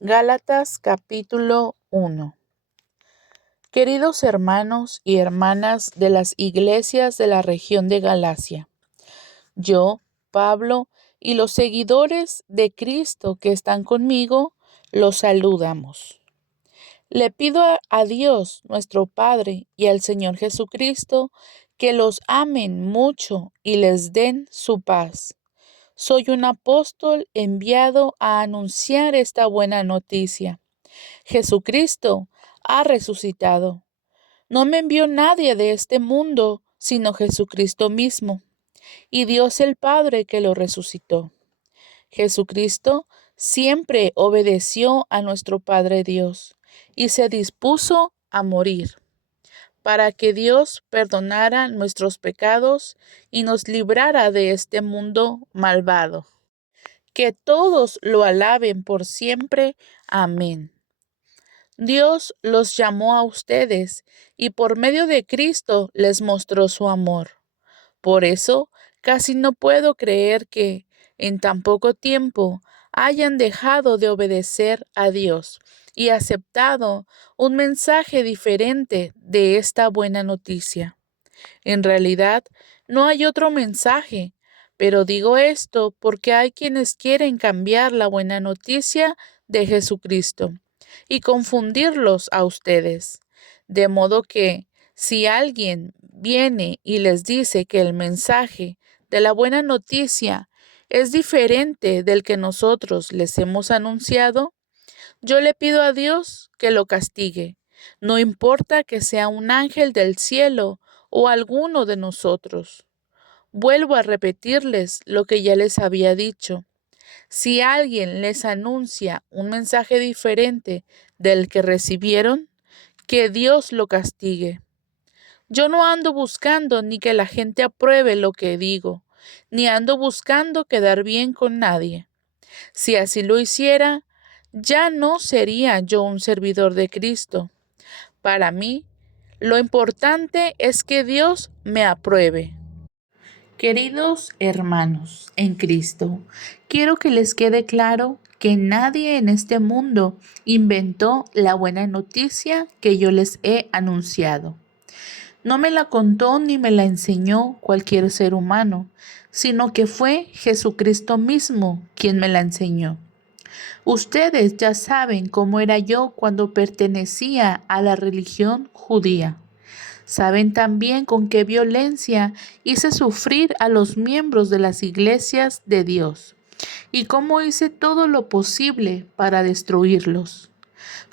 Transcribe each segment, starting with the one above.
Gálatas capítulo 1. Queridos hermanos y hermanas de las iglesias de la región de Galacia, yo, Pablo, y los seguidores de Cristo que están conmigo, los saludamos. Le pido a Dios, nuestro Padre, y al Señor Jesucristo, que los amen mucho y les den su paz. Soy un apóstol enviado a anunciar esta buena noticia. Jesucristo ha resucitado. No me envió nadie de este mundo, sino Jesucristo mismo, y Dios el Padre que lo resucitó. Jesucristo siempre obedeció a nuestro Padre Dios y se dispuso a morir para que Dios perdonara nuestros pecados y nos librara de este mundo malvado. Que todos lo alaben por siempre. Amén. Dios los llamó a ustedes y por medio de Cristo les mostró su amor. Por eso, casi no puedo creer que, en tan poco tiempo, hayan dejado de obedecer a Dios y aceptado un mensaje diferente de esta buena noticia. En realidad, no hay otro mensaje, pero digo esto porque hay quienes quieren cambiar la buena noticia de Jesucristo y confundirlos a ustedes. De modo que, si alguien viene y les dice que el mensaje de la buena noticia es diferente del que nosotros les hemos anunciado, yo le pido a Dios que lo castigue. No importa que sea un ángel del cielo o alguno de nosotros. Vuelvo a repetirles lo que ya les había dicho. Si alguien les anuncia un mensaje diferente del que recibieron, que Dios lo castigue. Yo no ando buscando ni que la gente apruebe lo que digo, ni ando buscando quedar bien con nadie. Si así lo hiciera, ya no sería yo un servidor de Cristo. Para mí, lo importante es que Dios me apruebe. Queridos hermanos en Cristo, quiero que les quede claro que nadie en este mundo inventó la buena noticia que yo les he anunciado. No me la contó ni me la enseñó cualquier ser humano, sino que fue Jesucristo mismo quien me la enseñó. Ustedes ya saben cómo era yo cuando pertenecía a la religión judía. Saben también con qué violencia hice sufrir a los miembros de las iglesias de Dios y cómo hice todo lo posible para destruirlos.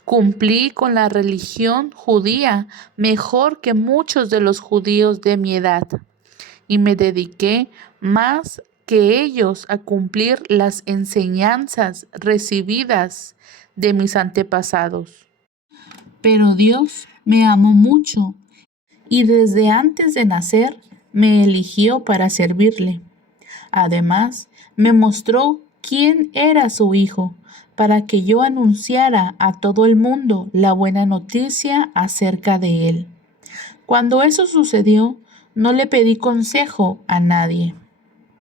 Cumplí con la religión judía mejor que muchos de los judíos de mi edad y me dediqué más que ellos a cumplir las enseñanzas recibidas de mis antepasados. Pero Dios me amó mucho y desde antes de nacer me eligió para servirle. Además, me mostró quién era su Hijo, para que yo anunciara a todo el mundo la buena noticia acerca de él. Cuando eso sucedió, no le pedí consejo a nadie,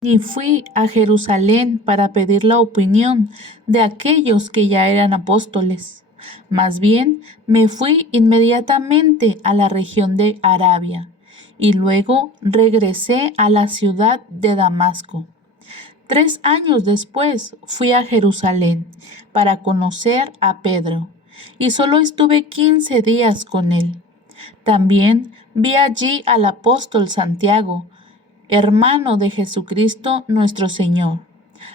ni fui a Jerusalén para pedir la opinión de aquellos que ya eran apóstoles. Más bien, me fui inmediatamente a la región de Arabia y luego regresé a la ciudad de Damasco. 3 años después fui a Jerusalén para conocer a Pedro y solo estuve 15 días con él. También vi allí al apóstol Santiago, hermano de Jesucristo nuestro Señor.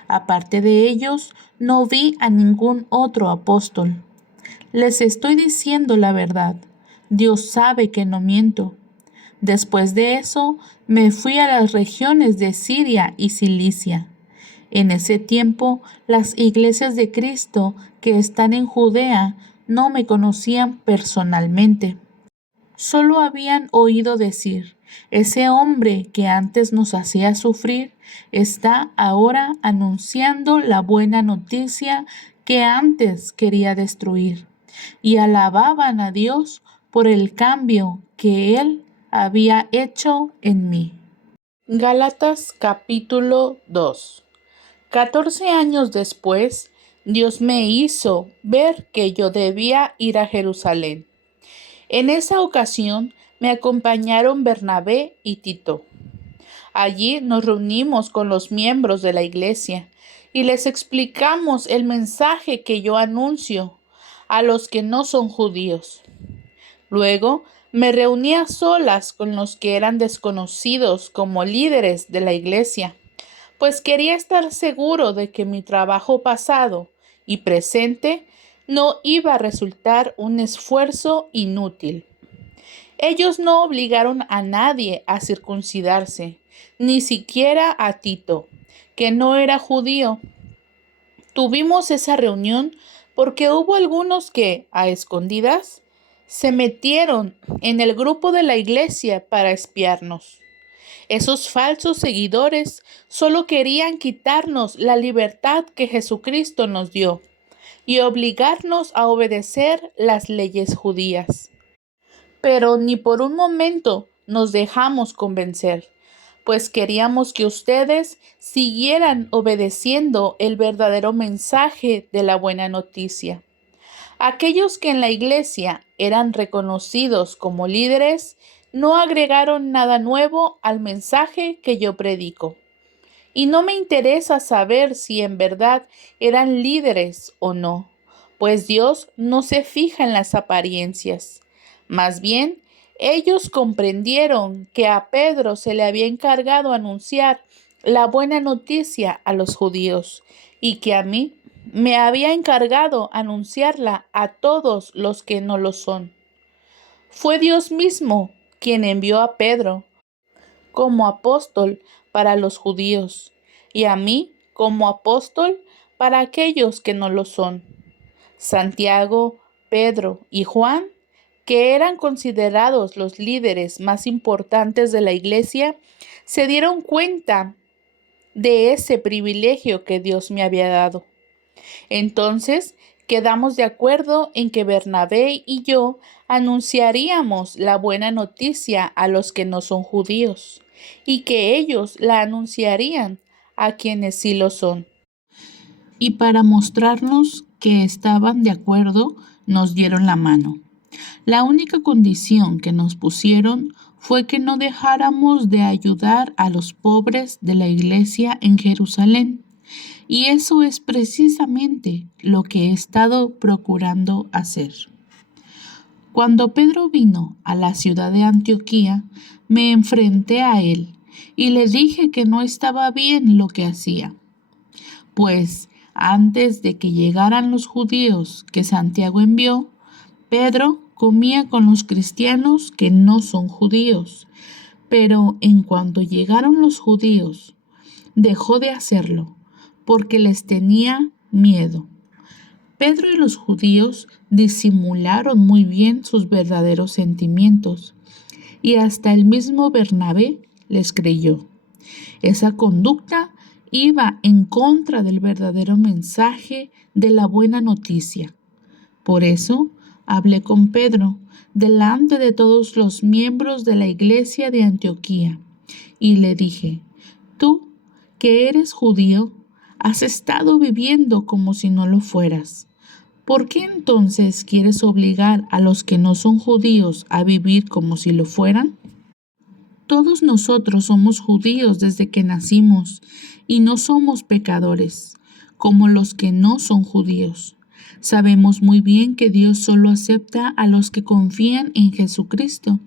Aparte de ellos, no vi a ningún otro apóstol. Les estoy diciendo la verdad. Dios sabe que no miento. Después de eso, me fui a las regiones de Siria y Cilicia. En ese tiempo, las iglesias de Cristo que están en Judea no me conocían personalmente. Solo habían oído decir, ese hombre que antes nos hacía sufrir está ahora anunciando la buena noticia que antes quería destruir, y alababan a Dios por el cambio que Él había hecho en mí. Gálatas capítulo 2. 14 años después, Dios me hizo ver que yo debía ir a Jerusalén. En esa ocasión me acompañaron Bernabé y Tito. Allí nos reunimos con los miembros de la iglesia y les explicamos el mensaje que yo anuncio a los que no son judíos. Luego me reuní a solas con los que eran desconocidos como líderes de la iglesia, pues quería estar seguro de que mi trabajo pasado y presente no iba a resultar un esfuerzo inútil. Ellos no obligaron a nadie a circuncidarse, ni siquiera a Tito, que no era judío. Tuvimos esa reunión porque hubo algunos que, a escondidas, se metieron en el grupo de la iglesia para espiarnos. Esos falsos seguidores solo querían quitarnos la libertad que Jesucristo nos dio y obligarnos a obedecer las leyes judías. Pero ni por un momento nos dejamos convencer, pues queríamos que ustedes siguieran obedeciendo el verdadero mensaje de la buena noticia. Aquellos que en la iglesia eran reconocidos como líderes no agregaron nada nuevo al mensaje que yo predico. Y no me interesa saber si en verdad eran líderes o no, pues Dios no se fija en las apariencias. Más bien, ellos comprendieron que a Pedro se le había encargado anunciar la buena noticia a los judíos y que a mí me había encargado anunciarla a todos los que no lo son. Fue Dios mismo quien envió a Pedro como apóstol para los judíos y a mí como apóstol para aquellos que no lo son. Santiago, Pedro y Juan, que eran considerados los líderes más importantes de la iglesia, se dieron cuenta de ese privilegio que Dios me había dado. Entonces, quedamos de acuerdo en que Bernabé y yo anunciaríamos la buena noticia a los que no son judíos y que ellos la anunciarían a quienes sí lo son. Y para mostrarnos que estaban de acuerdo, nos dieron la mano. La única condición que nos pusieron fue que no dejáramos de ayudar a los pobres de la iglesia en Jerusalén. Y eso es precisamente lo que he estado procurando hacer. Cuando Pedro vino a la ciudad de Antioquía, me enfrenté a él y le dije que no estaba bien lo que hacía, pues antes de que llegaran los judíos que Santiago envió, Pedro comía con los cristianos que no son judíos, pero en cuanto llegaron los judíos, dejó de hacerlo porque les tenía miedo. Pedro y los judíos disimularon muy bien sus verdaderos sentimientos y hasta el mismo Bernabé les creyó. Esa conducta iba en contra del verdadero mensaje de la buena noticia. Por eso hablé con Pedro delante de todos los miembros de la iglesia de Antioquía y le dije: tú, que eres judío, has estado viviendo como si no lo fueras. ¿Por qué entonces quieres obligar a los que no son judíos a vivir como si lo fueran? Todos nosotros somos judíos desde que nacimos y no somos pecadores, como los que no son judíos. Sabemos muy bien que Dios solo acepta a los que confían en Jesucristo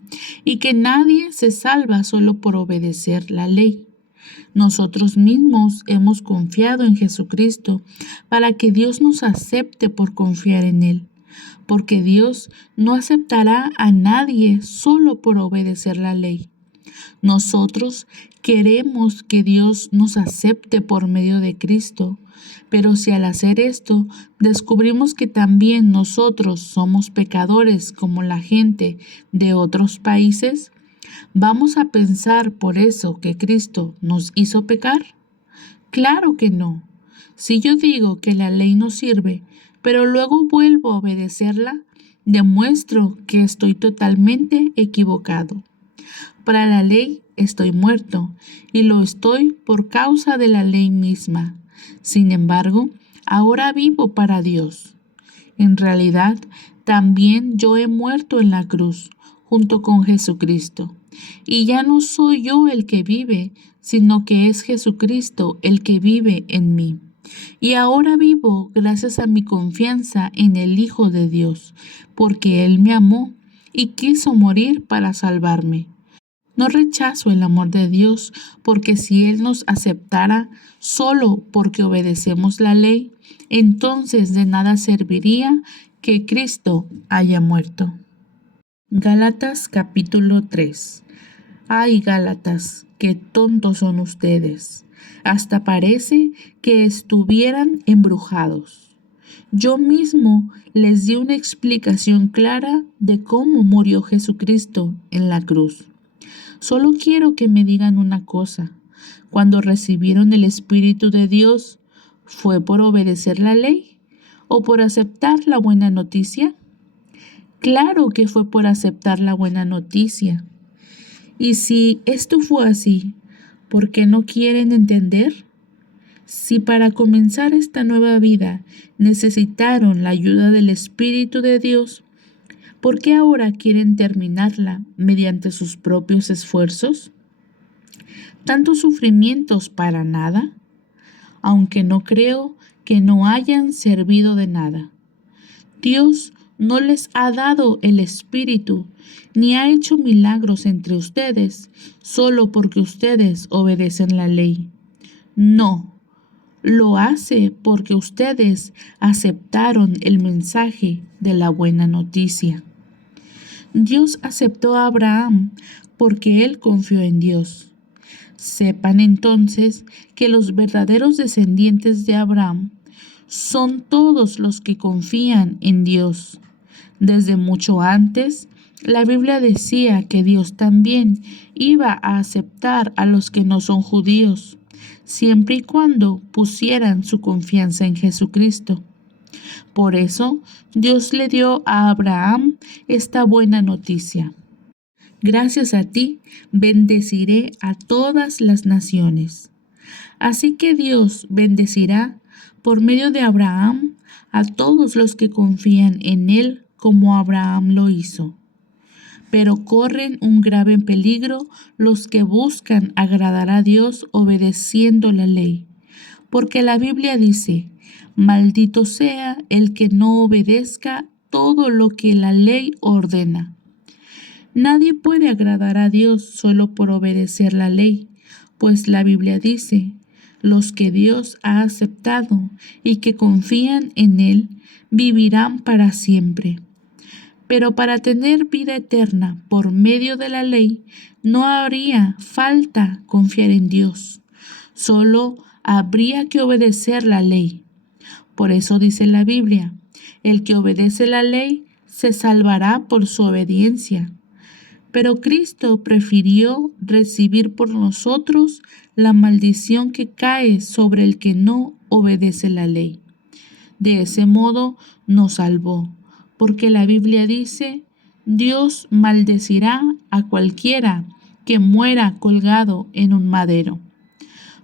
y que nadie se salva solo por obedecer la ley. Nosotros mismos hemos confiado en Jesucristo para que Dios nos acepte por confiar en Él, porque Dios no aceptará a nadie solo por obedecer la ley. Nosotros queremos que Dios nos acepte por medio de Cristo, pero si al hacer esto descubrimos que también nosotros somos pecadores como la gente de otros países, ¿vamos a pensar por eso que Cristo nos hizo pecar? Claro que no. Si yo digo que la ley no sirve, pero luego vuelvo a obedecerla, demuestro que estoy totalmente equivocado. Para la ley estoy muerto, y lo estoy por causa de la ley misma. Sin embargo, ahora vivo para Dios. En realidad, también yo he muerto en la cruz junto con Jesucristo. Y ya no soy yo el que vive, sino que es Jesucristo el que vive en mí. Y ahora vivo gracias a mi confianza en el Hijo de Dios, porque Él me amó y quiso morir para salvarme. No rechazo el amor de Dios, porque si Él nos aceptara solo porque obedecemos la ley, entonces de nada serviría que Cristo haya muerto. Gálatas capítulo 3. Ay, Gálatas, qué tontos son ustedes. Hasta parece que estuvieran embrujados. Yo mismo les di una explicación clara de cómo murió Jesucristo en la cruz. Solo quiero que me digan una cosa. Cuando recibieron el Espíritu de Dios, ¿fue por obedecer la ley o por aceptar la buena noticia? Claro que fue por aceptar la buena noticia. Y si esto fue así, ¿por qué no quieren entender? Si para comenzar esta nueva vida necesitaron la ayuda del Espíritu de Dios, ¿por qué ahora quieren terminarla mediante sus propios esfuerzos? ¿Tantos sufrimientos para nada? Aunque no creo que no hayan servido de nada. Dios no les ha dado el Espíritu, ni ha hecho milagros entre ustedes, solo porque ustedes obedecen la ley. No, lo hace porque ustedes aceptaron el mensaje de la buena noticia. Dios aceptó a Abraham porque él confió en Dios. Sepan entonces que los verdaderos descendientes de Abraham son todos los que confían en Dios. Desde mucho antes, la Biblia decía que Dios también iba a aceptar a los que no son judíos, siempre y cuando pusieran su confianza en Jesucristo. Por eso, Dios le dio a Abraham esta buena noticia. Gracias a ti, bendeciré a todas las naciones. Así que Dios bendecirá por medio de Abraham a todos los que confían en Él como Abraham lo hizo. Pero corren un grave peligro los que buscan agradar a Dios obedeciendo la ley. Porque la Biblia dice, maldito sea el que no obedezca todo lo que la ley ordena. Nadie puede agradar a Dios solo por obedecer la ley, pues la Biblia dice, los que Dios ha aceptado y que confían en Él vivirán para siempre. Pero para tener vida eterna por medio de la ley, no haría falta confiar en Dios, solo habría que obedecer la ley. Por eso dice la Biblia, el que obedece la ley se salvará por su obediencia. Pero Cristo prefirió recibir por nosotros la maldición que cae sobre el que no obedece la ley. De ese modo nos salvó, porque la Biblia dice, Dios maldecirá a cualquiera que muera colgado en un madero.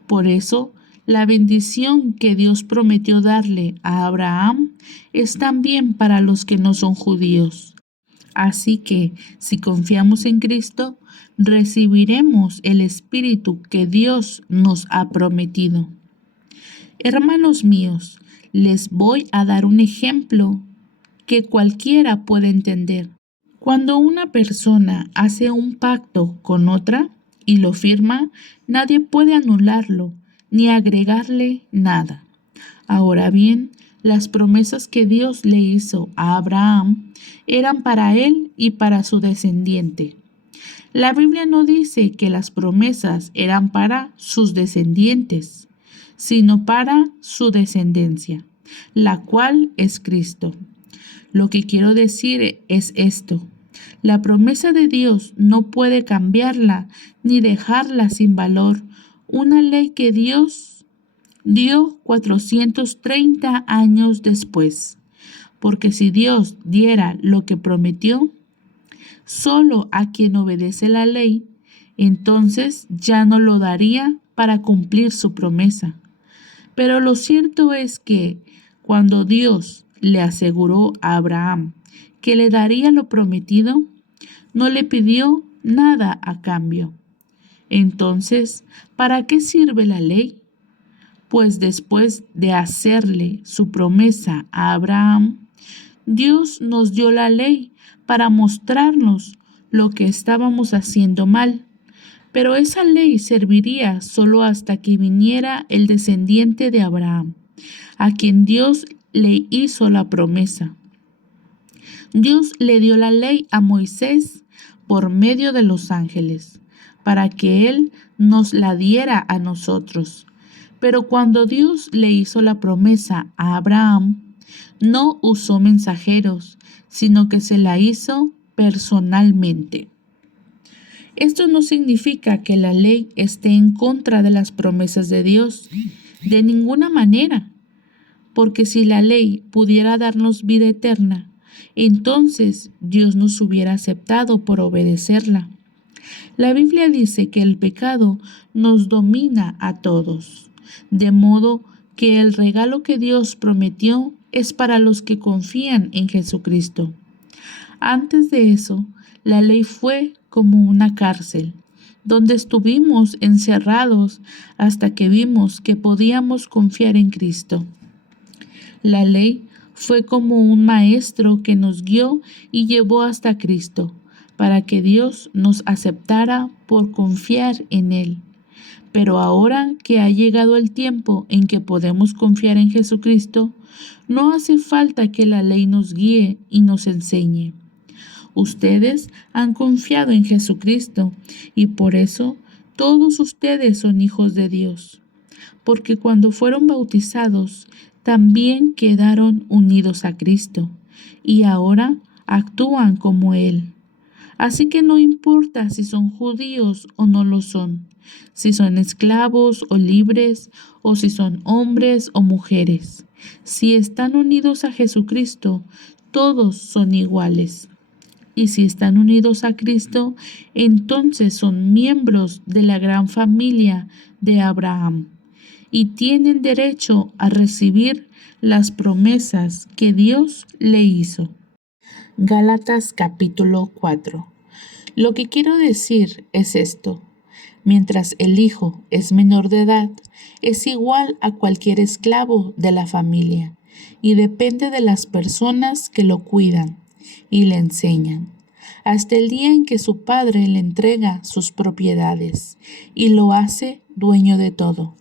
Por eso, la bendición que Dios prometió darle a Abraham es también para los que no son judíos. Así que, si confiamos en Cristo, recibiremos el Espíritu que Dios nos ha prometido. Hermanos míos, les voy a dar un ejemplo que cualquiera puede entender. Cuando una persona hace un pacto con otra y lo firma, nadie puede anularlo ni agregarle nada. Ahora bien, las promesas que Dios le hizo a Abraham eran para él y para su descendiente. La Biblia no dice que las promesas eran para sus descendientes, sino para su descendencia, la cual es Cristo. Lo que quiero decir es esto. La promesa de Dios no puede cambiarla ni dejarla sin valor. Una ley que Dios dio 430 años después. Porque si Dios diera lo que prometió, solo a quien obedece la ley, entonces ya no lo daría para cumplir su promesa. Pero lo cierto es que cuando Dios le aseguró a Abraham que le daría lo prometido, no le pidió nada a cambio. Entonces, ¿para qué sirve la ley? Pues después de hacerle su promesa a Abraham, Dios nos dio la ley para mostrarnos lo que estábamos haciendo mal. Pero esa ley serviría solo hasta que viniera el descendiente de Abraham, a quien Dios le hizo la promesa. Dios le dio la ley a Moisés por medio de los ángeles, para que él nos la diera a nosotros. Pero cuando Dios le hizo la promesa a Abraham, no usó mensajeros, sino que se la hizo personalmente. Esto no significa que la ley esté en contra de las promesas de Dios, de ninguna manera, porque si la ley pudiera darnos vida eterna, entonces Dios nos hubiera aceptado por obedecerla. La Biblia dice que el pecado nos domina a todos, de modo que el regalo que Dios prometió es para los que confían en Jesucristo. Antes de eso, la ley fue como una cárcel, donde estuvimos encerrados hasta que vimos que podíamos confiar en Cristo. La ley fue como un maestro que nos guió y llevó hasta Cristo, para que Dios nos aceptara por confiar en Él. Pero ahora que ha llegado el tiempo en que podemos confiar en Jesucristo, no hace falta que la ley nos guíe y nos enseñe. Ustedes han confiado en Jesucristo y por eso todos ustedes son hijos de Dios, porque cuando fueron bautizados también quedaron unidos a Cristo y ahora actúan como Él. Así que no importa si son judíos o no lo son, si son esclavos o libres, o si son hombres o mujeres. Si están unidos a Jesucristo, todos son iguales. Y si están unidos a Cristo, entonces son miembros de la gran familia de Abraham y tienen derecho a recibir las promesas que Dios le hizo. Gálatas capítulo 4. Lo que quiero decir es esto. Mientras el hijo es menor de edad, es igual a cualquier esclavo de la familia y depende de las personas que lo cuidan y le enseñan, hasta el día en que su padre le entrega sus propiedades y lo hace dueño de todo.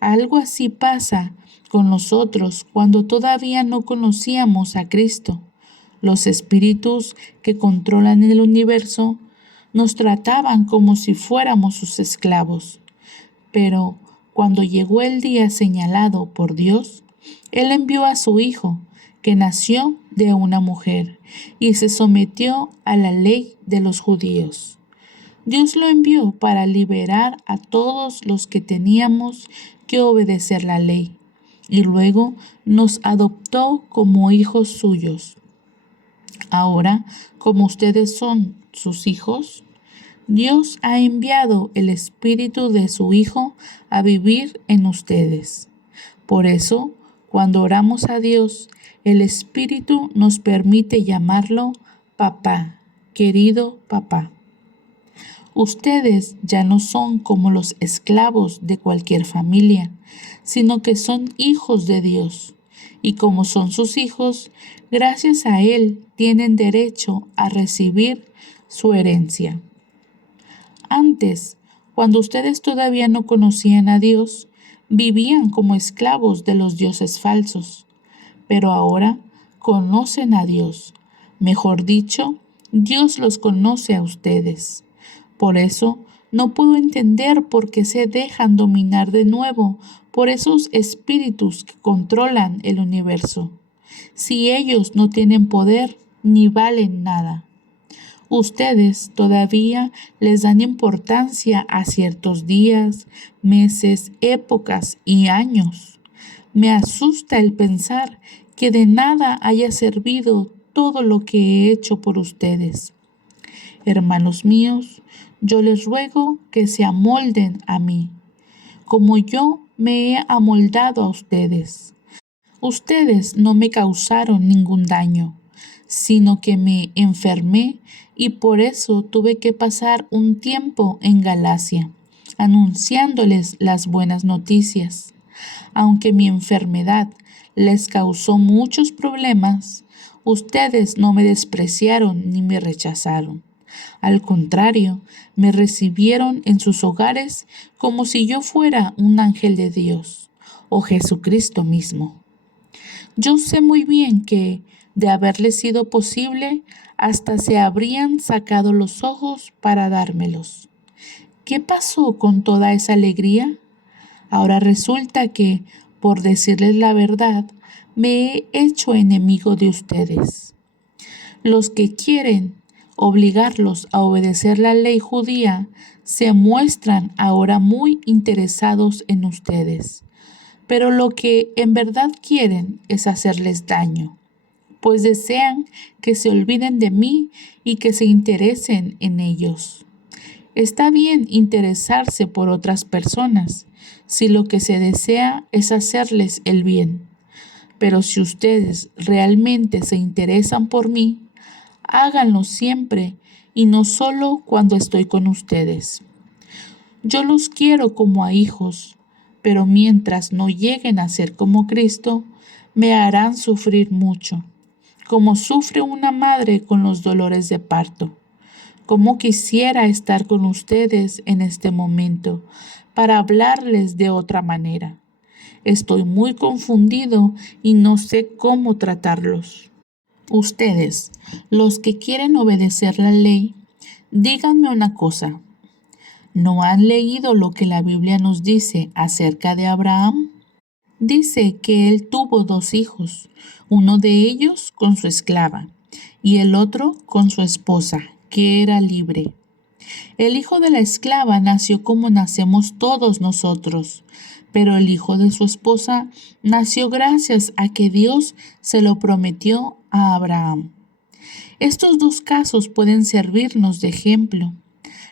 Algo así pasa con nosotros cuando todavía no conocíamos a Cristo. Los espíritus que controlan el universo nos trataban como si fuéramos sus esclavos. Pero cuando llegó el día señalado por Dios, Él envió a su Hijo, que nació de una mujer y se sometió a la ley de los judíos. Dios lo envió para liberar a todos los que teníamos que obedecer la ley, y luego nos adoptó como hijos suyos. Ahora, como ustedes son sus hijos, Dios ha enviado el Espíritu de su Hijo a vivir en ustedes. Por eso, cuando oramos a Dios, el Espíritu nos permite llamarlo papá, querido papá. Ustedes ya no son como los esclavos de cualquier familia, sino que son hijos de Dios. Y como son sus hijos, gracias a Él tienen derecho a recibir su herencia. Antes, cuando ustedes todavía no conocían a Dios, vivían como esclavos de los dioses falsos. Pero ahora conocen a Dios. Mejor dicho, Dios los conoce a ustedes. Por eso, no puedo entender por qué se dejan dominar de nuevo por esos espíritus que controlan el universo, si ellos no tienen poder ni valen nada. Ustedes todavía les dan importancia a ciertos días, meses, épocas y años. Me asusta el pensar que de nada haya servido todo lo que he hecho por ustedes. Hermanos míos, yo les ruego que se amolden a mí, como yo me he amoldado a ustedes. Ustedes no me causaron ningún daño, sino que me enfermé y por eso tuve que pasar un tiempo en Galacia, anunciándoles las buenas noticias. Aunque mi enfermedad les causó muchos problemas, ustedes no me despreciaron ni me rechazaron. Al contrario, me recibieron en sus hogares como si yo fuera un ángel de Dios o Jesucristo mismo. Yo sé muy bien que, de haberles sido posible, hasta se habrían sacado los ojos para dármelos. ¿Qué pasó con toda esa alegría? Ahora resulta que, por decirles la verdad, me he hecho enemigo de ustedes. Los que quieren obligarlos a obedecer la ley judía se muestran ahora muy interesados en ustedes, pero lo que en verdad quieren es hacerles daño, pues desean que se olviden de mí y que se interesen en ellos. Está bien interesarse por otras personas, si lo que se desea es hacerles el bien. Pero si ustedes realmente se interesan por mí, háganlo siempre y no solo cuando estoy con ustedes. Yo los quiero como a hijos, pero mientras no lleguen a ser como Cristo, me harán sufrir mucho, como sufre una madre con los dolores de parto. Cómo quisiera estar con ustedes en este momento para hablarles de otra manera. Estoy muy confundido y no sé cómo tratarlos. Ustedes, los que quieren obedecer la ley, díganme una cosa. ¿No han leído lo que la Biblia nos dice acerca de Abraham? Dice que él tuvo 2 hijos, uno de ellos con su esclava y el otro con su esposa, que era libre. El hijo de la esclava nació como nacemos todos nosotros, pero el hijo de su esposa nació gracias a que Dios se lo prometió a Abraham. Estos 2 casos pueden servirnos de ejemplo.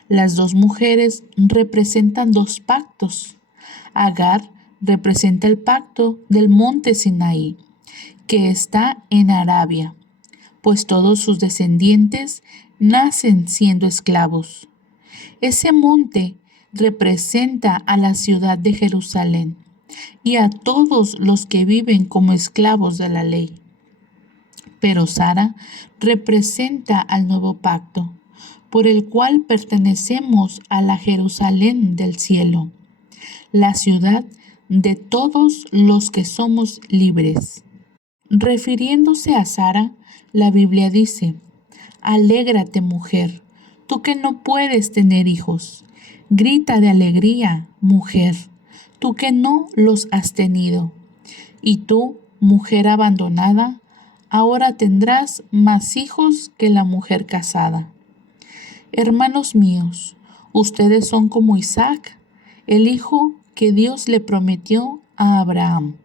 Las 2 mujeres representan 2 pactos. Agar representa el pacto del monte Sinaí, que está en Arabia, pues todos sus descendientes nacen siendo esclavos. Ese monte representa a la ciudad de Jerusalén y a todos los que viven como esclavos de la ley. Pero Sara representa al nuevo pacto, por el cual pertenecemos a la Jerusalén del cielo, la ciudad de todos los que somos libres. Refiriéndose a Sara, la Biblia dice: Alégrate, mujer, tú que no puedes tener hijos. Grita de alegría, mujer, tú que no los has tenido. Y tú, mujer abandonada, ahora tendrás más hijos que la mujer casada. Hermanos míos, ustedes son como Isaac, el hijo que Dios le prometió a Abraham.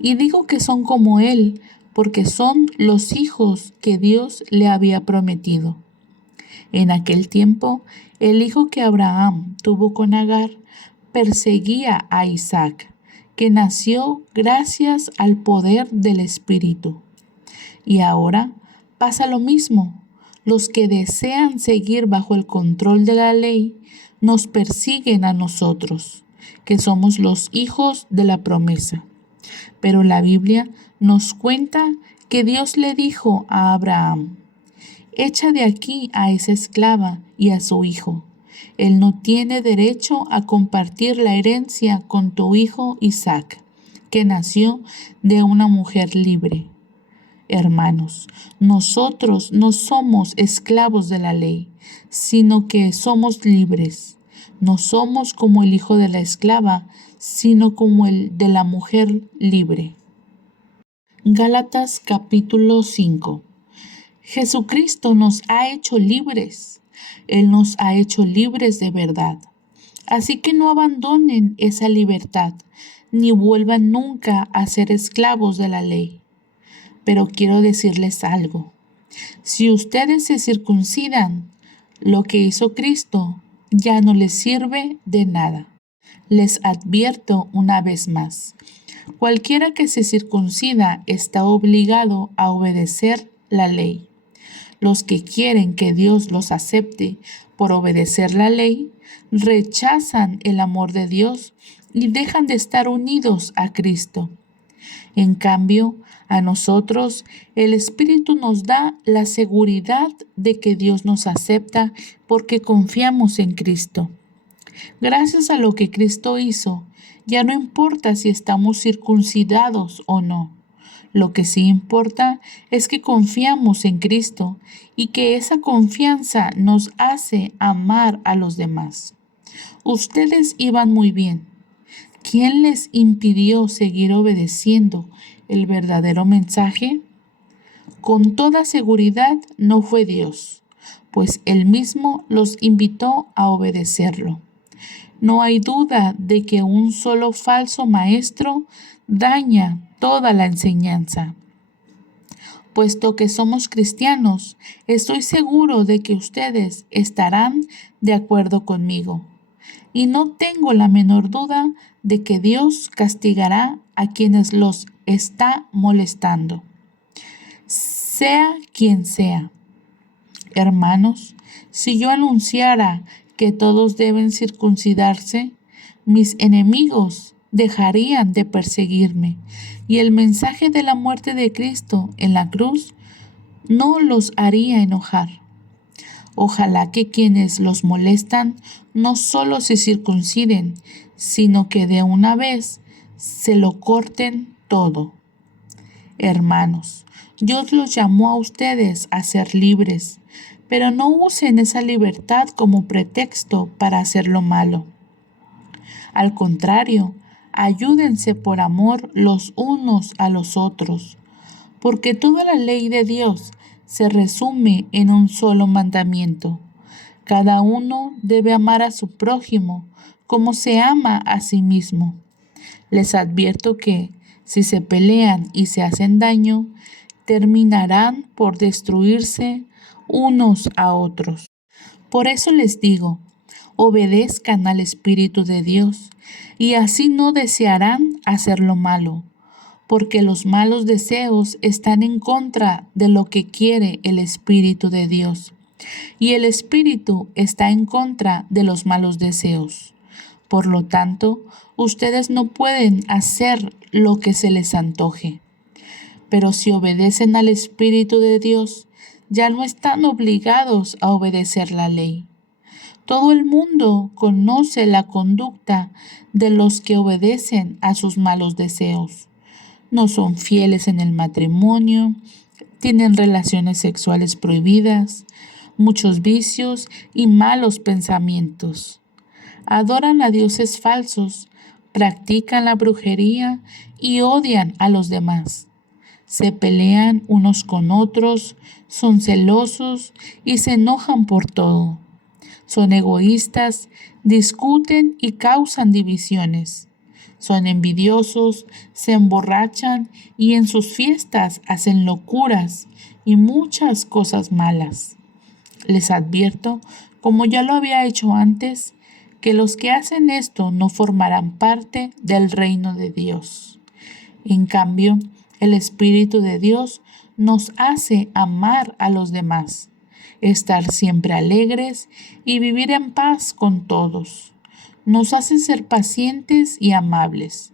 Y digo que son como él, porque son los hijos que Dios le había prometido. En aquel tiempo, el hijo que Abraham tuvo con Agar perseguía a Isaac, que nació gracias al poder del Espíritu. Y ahora pasa lo mismo. Los que desean seguir bajo el control de la ley nos persiguen a nosotros, que somos los hijos de la promesa. Pero la Biblia nos cuenta que Dios le dijo a Abraham: echa de aquí a esa esclava y a su hijo. Él no tiene derecho a compartir la herencia con tu hijo Isaac, que nació de una mujer libre. Hermanos, nosotros no somos esclavos de la ley, sino que somos libres. No somos como el hijo de la esclava, sino como el de la mujer libre. Gálatas capítulo 5. Jesucristo nos ha hecho libres. Él nos ha hecho libres de verdad. Así que no abandonen esa libertad, ni vuelvan nunca a ser esclavos de la ley. Pero quiero decirles algo. Si ustedes se circuncidan, lo que hizo Cristo ya no les sirve de nada. Les advierto una vez más, cualquiera que se circuncida está obligado a obedecer la ley. Los que quieren que Dios los acepte por obedecer la ley, rechazan el amor de Dios y dejan de estar unidos a Cristo. En cambio, a nosotros el Espíritu nos da la seguridad de que Dios nos acepta porque confiamos en Cristo. Gracias a lo que Cristo hizo, ya no importa si estamos circuncidados o no. Lo que sí importa es que confiamos en Cristo y que esa confianza nos hace amar a los demás. Ustedes iban muy bien. ¿Quién les impidió seguir obedeciendo el verdadero mensaje? Con toda seguridad no fue Dios, pues Él mismo los invitó a obedecerlo. No hay duda de que un solo falso maestro daña toda la enseñanza. Puesto que somos cristianos, estoy seguro de que ustedes estarán de acuerdo conmigo. Y no tengo la menor duda de que Dios castigará a quienes los está molestando, sea quien sea. Hermanos, si yo anunciara que todos deben circuncidarse, mis enemigos dejarían de perseguirme y el mensaje de la muerte de Cristo en la cruz no los haría enojar. Ojalá que quienes los molestan no solo se circunciden, sino que de una vez se lo corten todo. Hermanos, Dios los llamó a ustedes a ser libres, pero no usen esa libertad como pretexto para hacer lo malo. Al contrario, ayúdense por amor los unos a los otros, porque toda la ley de Dios se resume en un solo mandamiento. Cada uno debe amar a su prójimo como se ama a sí mismo. Les advierto que, si se pelean y se hacen daño, terminarán por destruirse unos a otros. Por eso les digo, obedezcan al Espíritu de Dios, y así no desearán hacer lo malo, porque los malos deseos están en contra de lo que quiere el Espíritu de Dios, y el Espíritu está en contra de los malos deseos. Por lo tanto, ustedes no pueden hacer lo que se les antoje. Pero si obedecen al Espíritu de Dios, ya no están obligados a obedecer la ley. Todo el mundo conoce la conducta de los que obedecen a sus malos deseos. No son fieles en el matrimonio, tienen relaciones sexuales prohibidas, muchos vicios y malos pensamientos. Adoran a dioses falsos, practican la brujería y odian a los demás. Se pelean unos con otros, son celosos y se enojan por todo. Son egoístas, discuten y causan divisiones. Son envidiosos, se emborrachan y en sus fiestas hacen locuras y muchas cosas malas. Les advierto, como ya lo había hecho antes, que los que hacen esto no formarán parte del reino de Dios. En cambio, el Espíritu de Dios nos hace amar a los demás, estar siempre alegres y vivir en paz con todos. Nos hace ser pacientes y amables,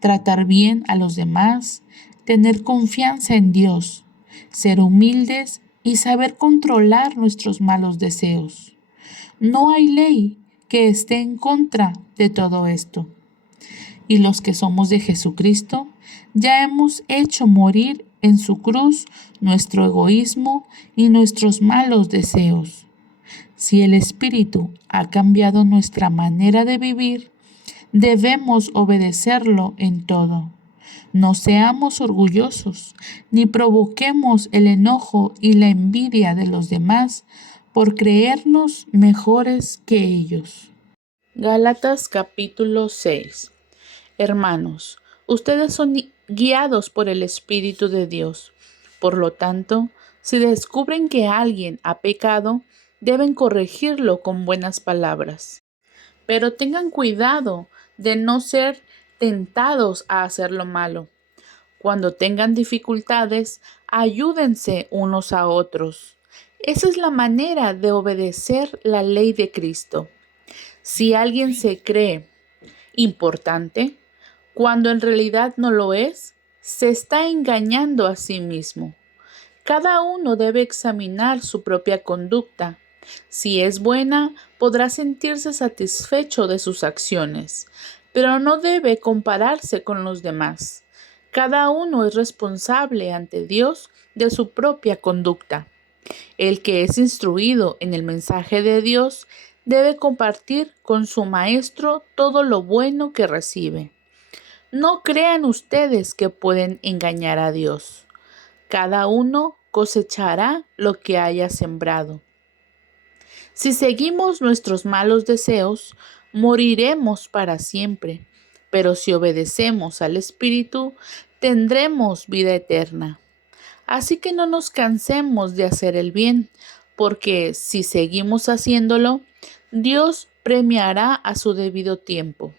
tratar bien a los demás, tener confianza en Dios, ser humildes y saber controlar nuestros malos deseos. No hay ley que esté en contra de todo esto. Y los que somos de Jesucristo, ya hemos hecho morir en su cruz nuestro egoísmo y nuestros malos deseos. Si el Espíritu ha cambiado nuestra manera de vivir, debemos obedecerlo en todo. No seamos orgullosos, ni provoquemos el enojo y la envidia de los demás por creernos mejores que ellos. Gálatas capítulo 6. Hermanos, ustedes son guiados por el Espíritu de Dios. Por lo tanto, si descubren que alguien ha pecado, deben corregirlo con buenas palabras. Pero tengan cuidado de no ser tentados a hacer lo malo. Cuando tengan dificultades, ayúdense unos a otros. Esa es la manera de obedecer la ley de Cristo. Si alguien se cree importante, cuando en realidad no lo es, se está engañando a sí mismo. Cada uno debe examinar su propia conducta. Si es buena, podrá sentirse satisfecho de sus acciones, pero no debe compararse con los demás. Cada uno es responsable ante Dios de su propia conducta. El que es instruido en el mensaje de Dios debe compartir con su maestro todo lo bueno que recibe. No crean ustedes que pueden engañar a Dios. Cada uno cosechará lo que haya sembrado. Si seguimos nuestros malos deseos, moriremos para siempre, pero si obedecemos al Espíritu, tendremos vida eterna. Así que no nos cansemos de hacer el bien, porque si seguimos haciéndolo, Dios premiará a su debido tiempo.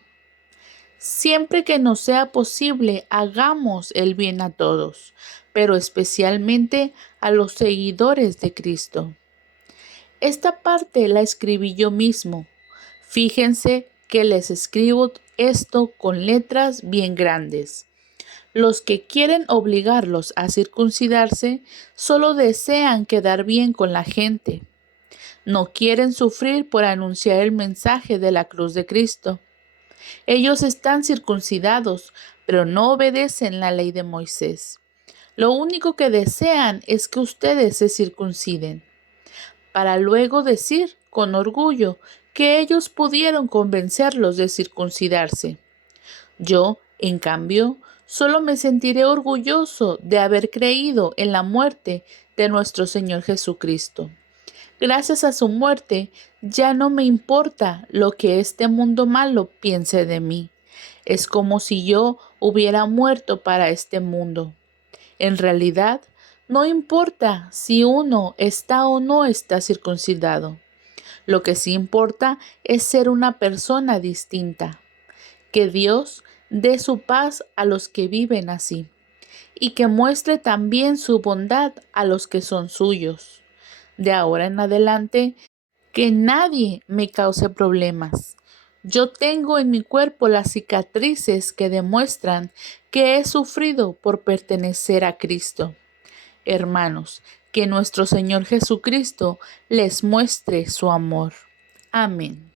Siempre que nos sea posible, hagamos el bien a todos, pero especialmente a los seguidores de Cristo. Esta parte la escribí yo mismo. Fíjense que les escribo esto con letras bien grandes. Los que quieren obligarlos a circuncidarse solo desean quedar bien con la gente. No quieren sufrir por anunciar el mensaje de la cruz de Cristo. Ellos están circuncidados, pero no obedecen la ley de Moisés. Lo único que desean es que ustedes se circunciden, para luego decir con orgullo que ellos pudieron convencerlos de circuncidarse. Yo, en cambio, solo me sentiré orgulloso de haber creído en la muerte de nuestro Señor Jesucristo. Gracias a su muerte, ya no me importa lo que este mundo malo piense de mí. Es como si yo hubiera muerto para este mundo. En realidad, no importa si uno está o no está circuncidado. Lo que sí importa es ser una persona distinta. Que Dios dé su paz a los que viven así y que muestre también su bondad a los que son suyos. De ahora en adelante, que nadie me cause problemas. Yo tengo en mi cuerpo las cicatrices que demuestran que he sufrido por pertenecer a Cristo. Hermanos, que nuestro Señor Jesucristo les muestre su amor. Amén.